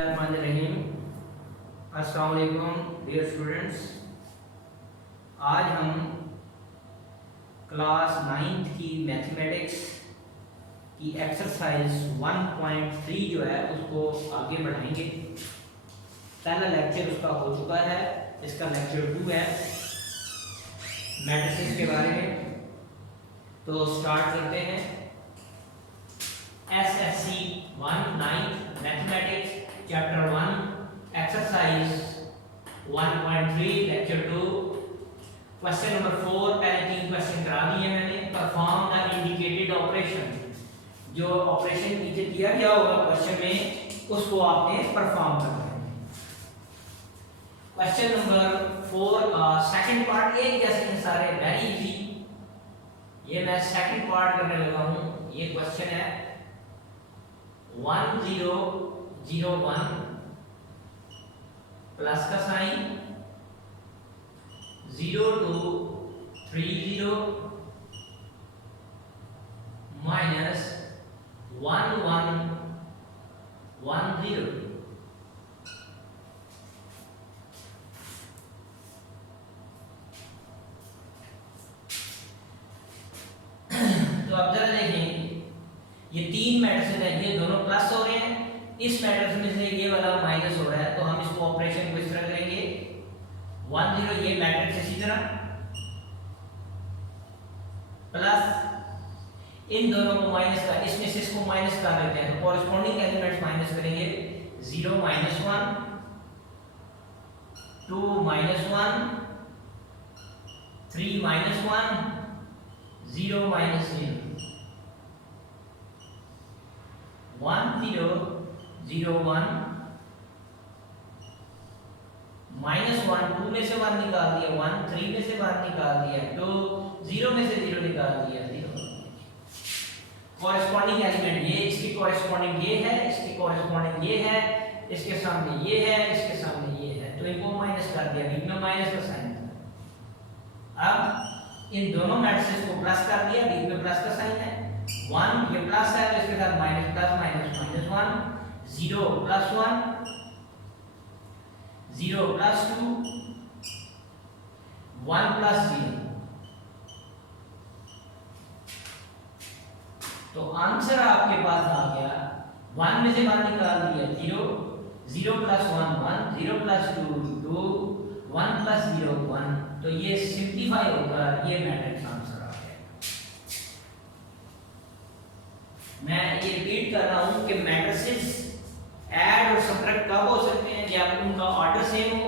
रहीम। अस्सलाम वालेकुम dear students. आज हम क्लास 9th की मैथमेटिक्स की एक्सरसाइज 1.3 जो है उसको आगे बढ़ाएंगे। पहला लेक्चर उसका हो चुका है, इसका लेक्चर 2 है मैट्रिसेस के बारे में। तो स्टार्ट करते हैं। SSC 9th mathematics chapter 1 exercise 1.3 lecture 2 question number 4। पहले 3 क्वेश्चन करा दिए मैंने। परफॉर्म द इंडिकेटेड ऑपरेशन, जो ऑपरेशन नीचे दिया गया होगा क्वेश्चन में उसको आपने परफॉर्म करना है। क्वेश्चन नंबर 4 का सेकंड पार्ट एक जैसे हैं सारे, वेरी इजी। ये मैं सेकंड पार्ट करने लगा हूं। ये क्वेश्चन है 1001 प्लस का साइन 0230 माइनस 1110। तो अब जरा देखें, ये तीन मैट्रिसेस हैं, ये दोनों प्लस हो रहे हैं। इस मैट्रिक्स में से ये वाला माइनस हो रहा है, तो हम इसको ऑपरेशन को इस तरह करेंगे 10 ये मैट्रिक्स इसी तरह प्लस इन दोनों को माइनस का, इसमें से इसको माइनस कर देते हैं तो कॉरेस्पॉन्डिंग एलिमेंट्स माइनस करेंगे। 0 - 1 2 - 1 3 - 1 0 - 0 1 0 0 1 -1 2 में से 1 निकाल दिया, 1 3 में से 1 निकाल दिया, 2 0 में से 0 निकाल दिया, 0। कॉरेस्पॉन्डिंग एलिमेंट ये, इसकी कॉरेस्पॉन्डिंग ये है, इसकी कॉरेस्पॉन्डिंग ये है, इसके सामने ये है, इसके सामने ये है, तो इनको माइनस कर दिया, बीच में माइनस का साइन था। अब इन दोनों मैट्रिसेस को प्लस कर दिया, बीच में प्लस का साइन है। 1 ये प्लस है तो इसके साथ माइनस प्लस माइनस माइनस 1 0 + 1 0 + 2 1 + 0। तो आंसर आपके पास आ गया 1 में से 1 निकाल दिया 0 0 + 1 1 0 + 2 2 1 + 0 1। तो ये सिंपलीफाई होकर ये मैट्रिक्स आंसर आ गया। मैं ये रिपीट कर रहा हूं कि मैट्रिसेस ऐड और सब्ट्रैक्ट कब हो सकते हैं, जब उनका ऑर्डर सेम हो,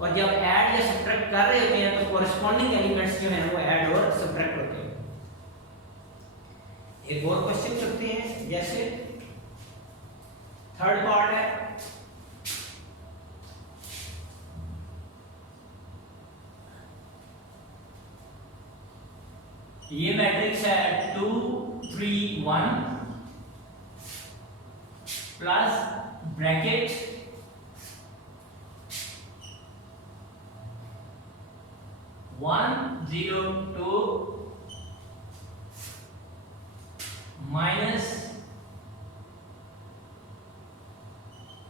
और जब ऐड या सब्ट्रैक्ट कर रहे होते हैं तो कॉरेस्पॉन्डिंग एलिमेंट्स जो हैं वो ऐड और सब्ट्रैक्ट होते हैं। एक और क्वेश्चन करते हैं, जैसे थर्ड पार्ट है। ये मैट्रिक्स है 2 3 1 प्लस ब्रैकेट 1 0 2 माइनस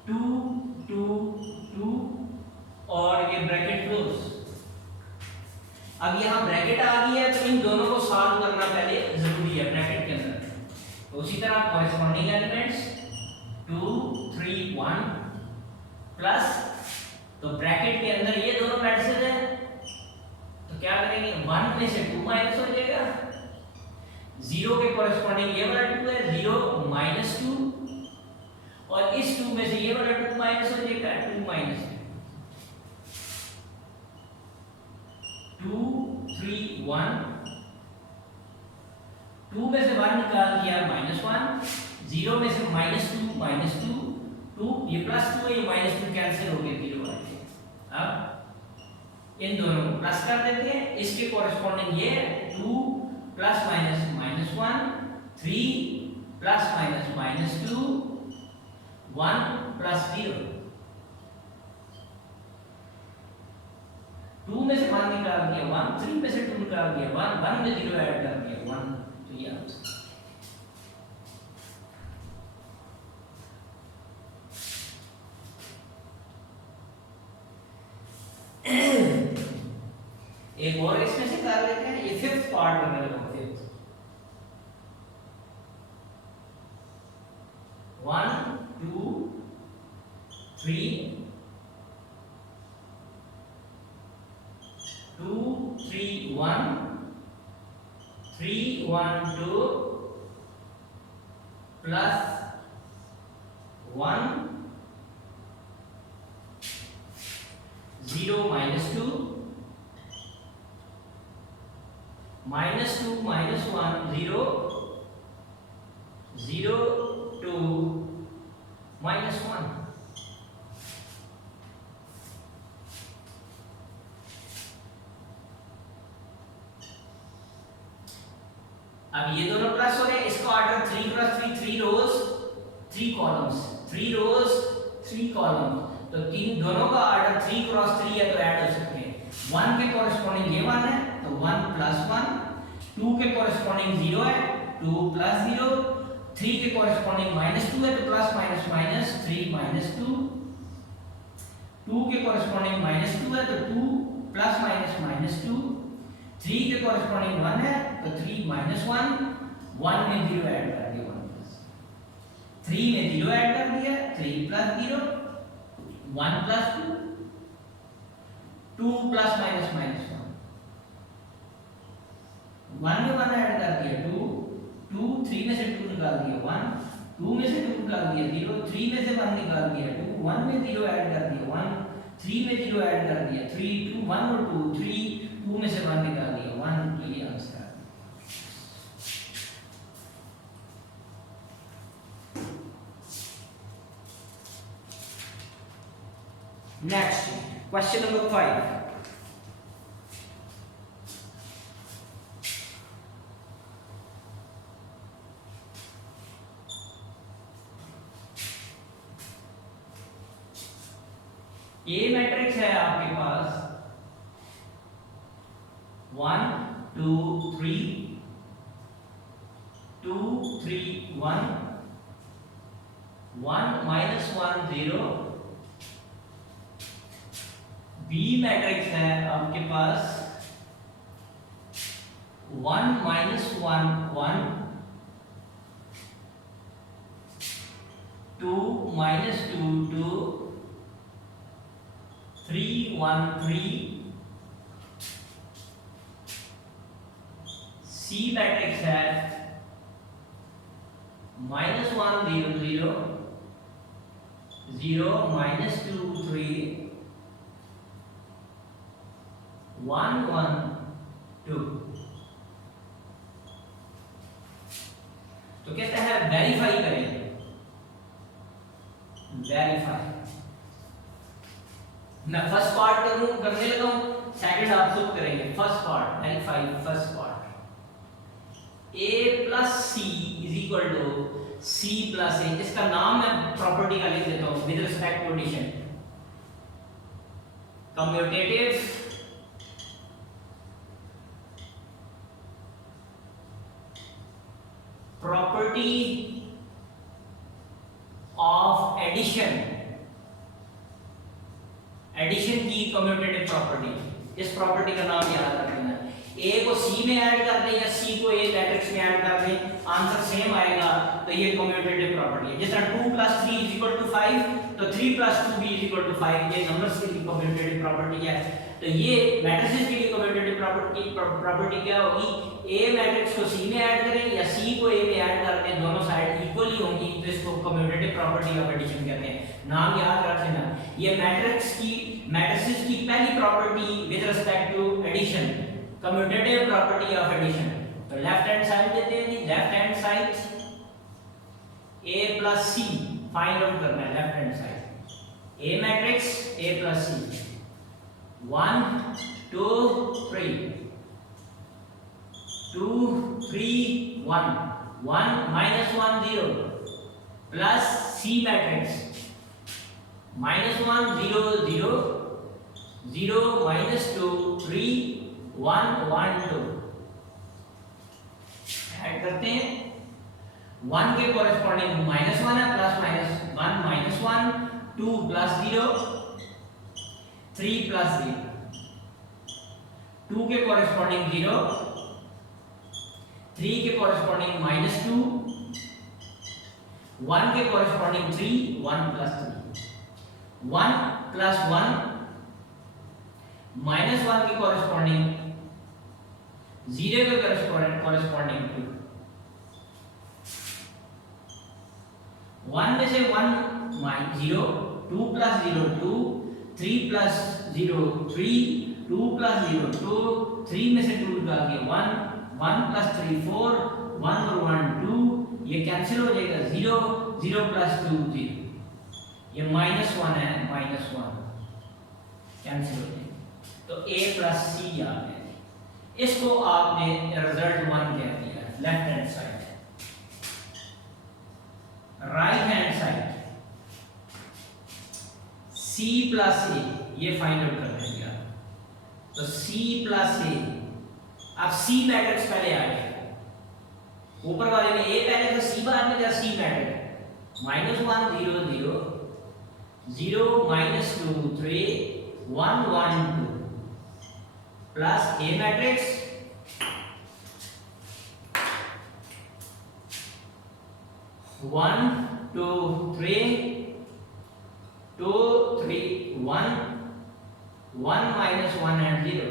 2 2 2 और ये ब्रैकेट क्लोज। अब यहाँ ब्रैकेट आ गई है तो इन दोनों को सॉल्व करना पहले जरूरी है ब्रैकेट के अंदर। तो उसी तरह कॉरेस्पॉन्डिंग एलिमेंट्स 2 3 1 प्लस, तो ब्रैकेट के अंदर ये दोनों मैट्रिसेस हैं तो क्या करेंगे 1 में से 2 माइनस हो जाएगा, 0 के कॉरेस्पॉन्डिंग ये वाला 2 है 0 - 2 और इस 2 में से ये वाला 2 माइनस हो जाएगा 2 - 2 3 1 2 में से 1 निकाल दिया -1 0 में से -2 2 ये +2 है, ये -2 कैंसिल हो गया 0 आ गया। अब इन दोनों को प्लस कर देते हैं, इसके कॉरेस्पॉन्डिंग ये 2 ± -1 3 ± -2 1 + 0। 2 में से 1 निकाल दिया 1 3 में से 2 निकाल दिया 1 1 में 0 ऐड कर दिया 1। तो ये आंसर। एक और इसमें से कर लेते हैं, ये फिफ्थ पार्ट करने लगा, fifth 1 2 3 2 3 1 3 1 2 plus 1 0 minus 2 minus 2 minus 1 0 0 2 minus 1। अब ये दोनों प्लस हो रहे हैं, इसका ऑर्डर 3 क्रॉस 3, 3 रोज 3 कॉलम्स, 3 रोज 3 कॉलम्स, तो तीन दोनों का ऑर्डर 3 क्रॉस 3 है तो ऐड हो सकते हैं। 1 के कोरिस्पोंडिंग ये 1 है तो 1 प्लस 1, 2 के कोरिस्पोंडिंग 0 है 2 प्लस 0, 3 के कोरिस्पोंडिंग माइनस 2 है तो प्लस माइनस माइनस 3 माइनस 2, 2 के कोरिस्पोंडिंग माइनस 2 है तो 2 प्लस माइनस माइनस 2, 3 के कोरिस्पोंडिंग 1 है तो 3 माइनस 1, 1 में 0 ऐड कर दिया, 1 प्लस 3 में 0 ऐड कर दिया, 3 plus 0 1 plus 2, 2 plus minus minus 1 में 1 ऐड कर दिया 2, 2 3 में से 2 निकाल दिया 1, 2 में से 2 निकाल दिया 0, 3 में से 1 निकाल दिया 2, 1 में 0 ऐड कर दिया 1, 3 में 0 ऐड कर दिया 3, 2 1 और 2 3, 2 में से 1 निकाल दिया 1, तो ये आंसर है। नेक्स्ट क्वेश्चन नंबर 5, ए मैट्रिक्स है आपके पास 1 2 3 2 3 1 1 minus 1 0, बी मैट्रिक्स है आपके पास 1 minus 1 1 2 minus 2 2 3 1 3, सी मैट्रिक्स है minus 1 0 0 0 minus 2 3 1 1 2। तो कहते हैं वेरीफाई करें, वेरीफाई। मैं फर्स्ट पार्ट करने लगा हूं, सेकंड आप खुद करेंगे। First part verify, first part a plus c is equal to c plus a, इसका नाम मैं प्रॉपर्टी का लिख देता हूं with respect to addition, commutative property of addition, addition की कम्यूटेटिव प्रॉपर्टी, इस प्रॉपर्टी का नाम याद रखना है। ए को सी में ऐड कर दें या सी को ए मैट्रिक्स में ऐड कर दें, आंसर सेम आएगा, तो ये कम्यूटेटिव प्रॉपर्टी है। जिस तरह 2 + 3 = 5 तो 3 + 2b = 5, ये नंबर्स की कम्यूटेटिव प्रॉपर्टी है। तो ये मैट्रिसेस के लिए कम्यूटेटिव प्रॉपर्टी क्या होगी, ए मैट्रिक्स को सी में ऐड करें या सी को ए में ऐड कर दें, दोनों साइड इक्वली होंगी, तो इसको कम्यूटेटिव प्रॉपर्टी ऑफ एडिशन कहते हैं। नाम याद रख लेना, ये मैट्रिसेस की पहली property with respect to addition, commutative property of addition. तो लेफ्ट हैंड साइड देते हैं जी, left hand side a + c find out करना है। Left hand side a matrix a + c 1 2 3 2 3 1 1 minus 1 0 plus c matrix -1 0 0 0 -2 3 1 1 2 add करते हैं। 1 के कोरिस्पोंडिंग -1 है, प्लस माइनस 1 -1 2 + 0 3 + 0 2 के कॉरेस्पॉन्डिंग 0, 3 के कॉरेस्पॉन्डिंग -2, 1 के कॉरेस्पॉन्डिंग 3, 1 प्लस 3, 1 प्लस 1 -1 के कॉरेस्पॉन्डिंग 0 के कॉरेस्पॉन्डिंग 2, 1 में से 1 -0, 2 प्लस 0 2, 3 प्लस 0 3, 2 प्लस 0 2, 3 में से 2 निकाल के 1, 1 प्लस 3 4, 1 और 1 2, ये कैंसिल हो जाएगा, 0 0 प्लस 2 0, ये -1 है, -1 कैंसिल हो जाएगा, तो a प्लस c आ गया। इसको आपने रिजल्ट 1 कह दिया। Left hand side, right hand side c plus a, ये फाइंड आउट कर देंगे। तो c प्लस a, अब c मैट्रिक्स पहले आ गया, ऊपर वाले में a पहले तो c बाद में, क्या c matrix -1 0 0 0 -2 3 1 1 2 plus a matrix 1 2 3 2 3 1 1 -1 and 0,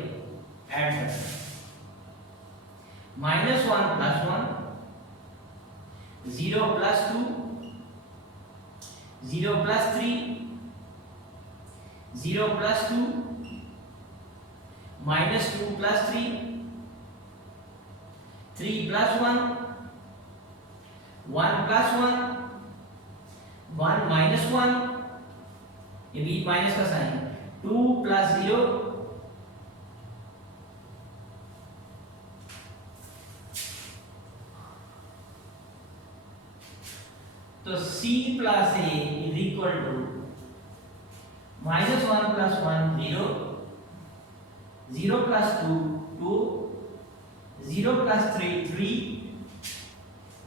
add करते हैं, -1 plus 1, 0 plus 2, 0 plus 3, 0 plus 2, -2 plus 3, 3 plus 1, 1 plus 1, 1 minus 1, ये बीच माइनस का साइन, 2 plus 0, तो c plus a is equal to -1 plus 1 0, 0 plus 2 2, 0 plus 3 3,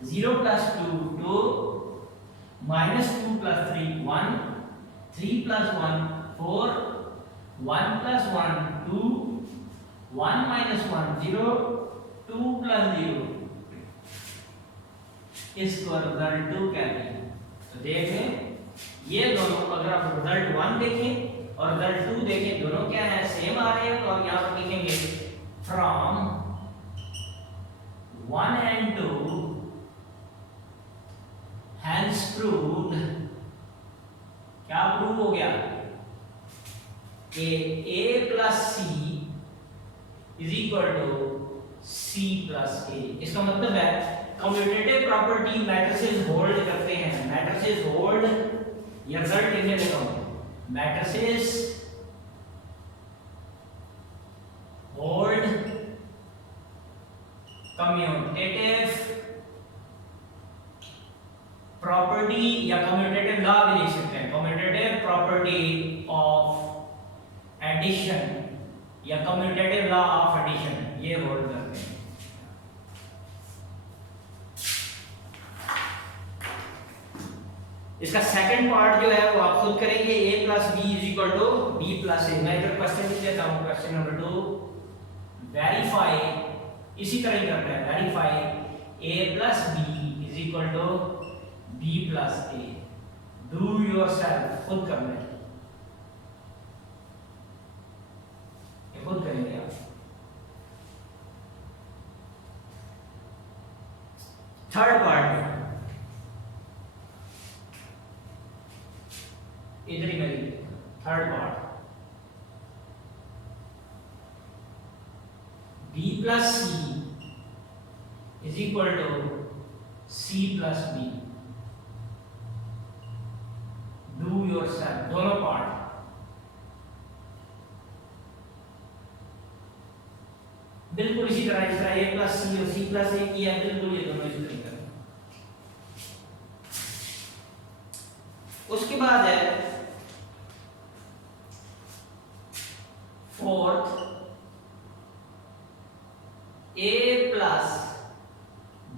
0 plus 2 2, -2 plus 3 1, 3 plus 1 4, 1 plus 1 2, 1 minus 1 0, 2 plus 0, इसको result 2 कहते हैं। तो देखें ये दोनों, अगर आप रिजल्ट 1 देखें और रिजल्ट 2 देखें, दोनों क्या है, सेम आ रहे हैं। तो यहाँ पर लिखेंगे फ्रॉम 1 and 2 hence proved, क्या प्रूव हो गया कि a plus c is equal to c plus a। इसका मतलब है कम्यूटेटिव प्रॉपर्टी मैट्रिसेस होल्ड करते हैं, मैट्रिसेस होल्ड, या रिजल्ट लिखने देता हूं, मैट्रिसेस होल्ड कम्यूटेटिव प्रॉपर्टी, या कम्यूटेटिव लॉ भी लिख सकते हैं, कम्यूटेटिव प्रॉपर्टी ऑफ एडिशन या कम्यूटेटिव लॉ ऑफ एडिशन, ये होल्ड करते हैं। इसका सेकंड पार्ट जो है वो आप खुद करेंगे, a plus b is equal to b plus a. मैं इधर क्वेश्चन लिख देता हूं, क्वेश्चन नंबर 2, वेरीफाई, इसी तरह ही करना है, verify a plus b is equal to b plus a. Do yourself, खुद करना है, ये खुद करेंगे आप। थर्ड पार्ट इधर ही मेरी third part, b plus c is equal to c plus b. Do yourself, दोनों पार्ट, बिल्कुल इसी तरह, इस तरह a प्लस सी और c प्लस ए किया, बिल्कुल ये दोनों इसी तरह। उसके बाद है fourth, a plus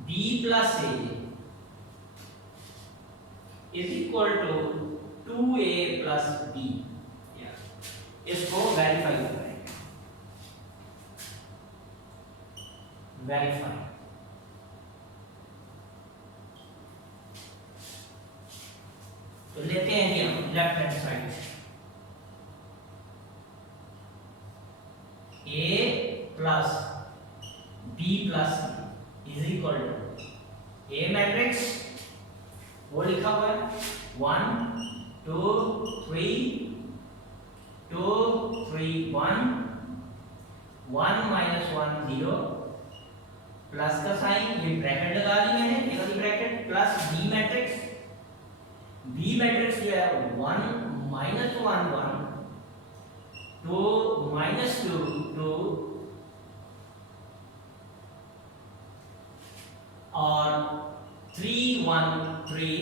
b plus a is equal to 2a plus b. इसको वेरीफाई करेंगे। वेरीफाई। तो लेते हैं कि हम left hand side a plus b plus c is equal to a matrix वो लिखा हुआ है 1 2 3 2 3 1 1 माइनस 1 0 प्लस का साइन ये ब्रैकेट लगा दी मैंने ये वाली ब्रैकेट प्लस बी मैट्रिक्स जो है 1 माइनस 1 1 2 माइनस 2 2 और 3 1 3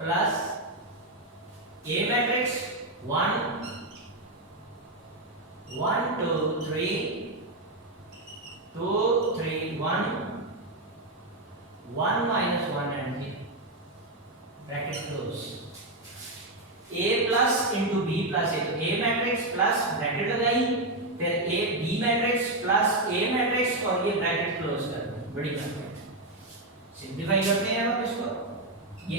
plus A matrix 1 1 2 3 2 3 1 1 minus 1 and bracket close a plus into b plus a तो a मैट्रिक्स प्लस ब्रैकेट लगाई फिर a b matrix plus a matrix और ये ब्रैकेट क्लोज कर दो बड़ी बात है सिंपलीफाई करते हैं अब इसको ये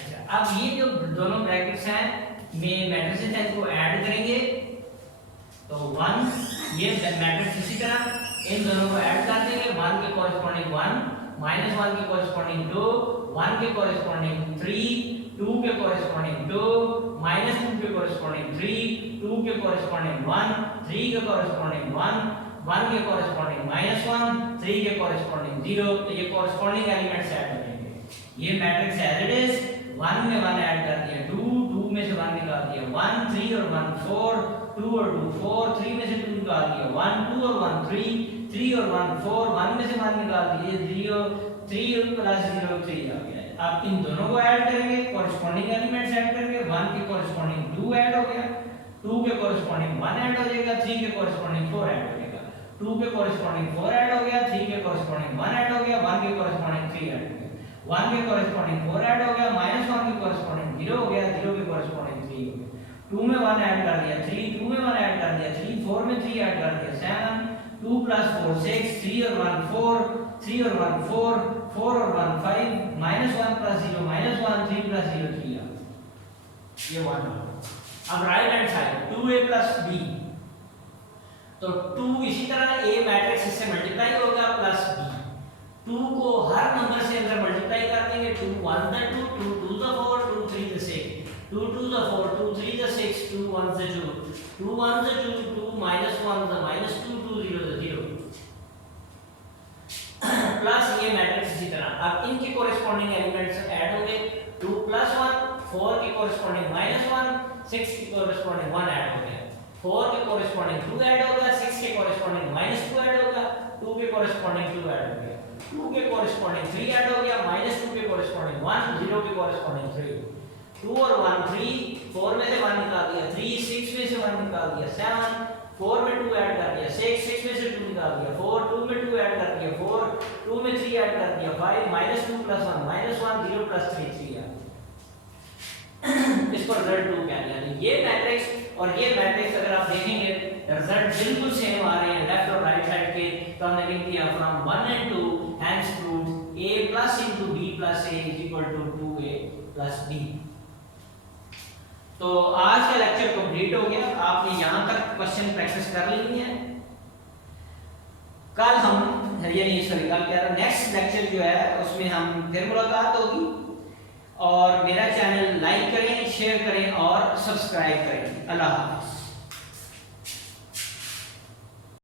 अच्छा अब ये जो दोनों ब्रैकेट्स हैं में मैट्रिसेस हैं इनको ऐड करेंगे तो 1 ये मैट्रिक्स इसी तरह इन दोनों को ऐड कर देंगे 1 के कोरिस्पोंडिंग 1 माइनस 1 के कोरिस्पोंडिंग 2 1 के कोरिस्पोंडिंग 3 2 के कोरिस्पोंडिंग 2 माइनस 2 के कोरिस्पोंडिंग 3 2 के कोरिस्पोंडिंग 1 3 के कोरिस्पोंडिंग 1 1 के कोरिस्पोंडिंग माइनस 1 3 के कोरिस्पोंडिंग 0 तो ये कोरिस्पोंडिंग एलिमेंट्स ऐड हो जाएंगे ये मैट्रिक्स एज इट इज 1 में 1 ऐड कर दिया 2 2 में से 1 निकाल दिया 1 3 और 1 4 2 और 2 4 3 में से 2 निकाल दिया 1 2 और 1 3 3 और 1 4 1 में से 1 निकाल दिए 0 3 प्लस 0 3 आ गया अब इन दोनों को ऐड करेंगे कोरिस्पोंडिंग एलिमेंट्स ऐड करेंगे 1 के कोरिस्पोंडिंग 2 ऐड हो गया 2 के कोरिस्पोंडिंग 1 ऐड हो जाएगा 3 के कोरिस्पोंडिंग 4 ऐड हो जाएगा 2 के कोरिस्पोंडिंग 4 ऐड हो गया 3 के कोरिस्पोंडिंग 1 ऐड हो गया 1 के कोरिस्पोंडिंग 3 ऐड हो गया 1 के कोरिस्पोंडिंग 4 ऐड हो गया माइनस 1 के कोरिस्पोंडिंग 0 हो गया 0 के कोरिस्पोंडिंग 3 हो गया 2 में 1 ऐड कर दिया 3 2 में 1 ऐड कर दिया 3 4 में 3 ऐड कर दिया 7 2 plus 4 6 3 और 1 4 3 और 1 4 4 और 1 5 minus 1 plus 0 minus 1 3 plus 0 3 ये 1 अब right hand side 2a plus b तो 2 इसी तरह a मैट्रिक्स इससे मल्टीप्लाई होगा प्लस b 2 को हर नंबर से अंदर मल्टीप्लाई कर देंगे 2 1 the 2 2 2 the 4 2 3 the 6 2 2 the 4 2 3 the 6 2 1 the 2 2 1 the 2 2 minus 1 the minus 2 2 0 the 0 plus ये मैट्रिक्स इसी तरह अब इनके कोरिस्पोंडिंग एलिमेंट्स ऐड होंगे 2 plus 1 4 के कोरिस्पोंडिंग -1 6 के कोरिस्पोंडिंग 1 ऐड हो गया 4 के कोरिस्पोंडिंग 2 ऐड होगा 6 के कोरिस्पोंडिंग -2 ऐड होगा 2 के कोरिस्पोंडिंग 2 ऐड हो गया 2 के कोरिस्पोंडिंग 3 ऐड हो गया -2 के कोरिस्पोंडिंग 1 0 के कोरिस्पोंडिंग 3 2 और 1 3 4 में से 1 निकाल दिया 3 6 में से 1 निकाल दिया 7 4 में 2 ऐड कर दिया 6 6 में से 2 निकाल दिया 4 2 में 2 ऐड कर दिया 4 2 में 3 ऐड कर दिया 5 -2 plus 1 -1 0 plus 3 3 है इसको रिजल्ट 2 कह दिया ये मैट्रिक्स और ये मैट्रिक्स अगर आप देखेंगे रिजल्ट बिल्कुल सेम आ रहे हैं लेफ्ट और राइट साइड के तो हमने लिख दिया from 1 and 2 hence proved a plus into b plus a is equal to 2a plus b तो आज का लेक्चर कंप्लीट हो गया आपने यहां तक क्वेश्चन प्रैक्टिस कर ली है कल हम ये नहीं सॉरी कल कह रहा नेक्स्ट लेक्चर जो है उसमें हम फिर मुलाकात होगी और मेरा चैनल लाइक करें शेयर करें और सब्सक्राइब करें अल्लाह हाफ़िज़।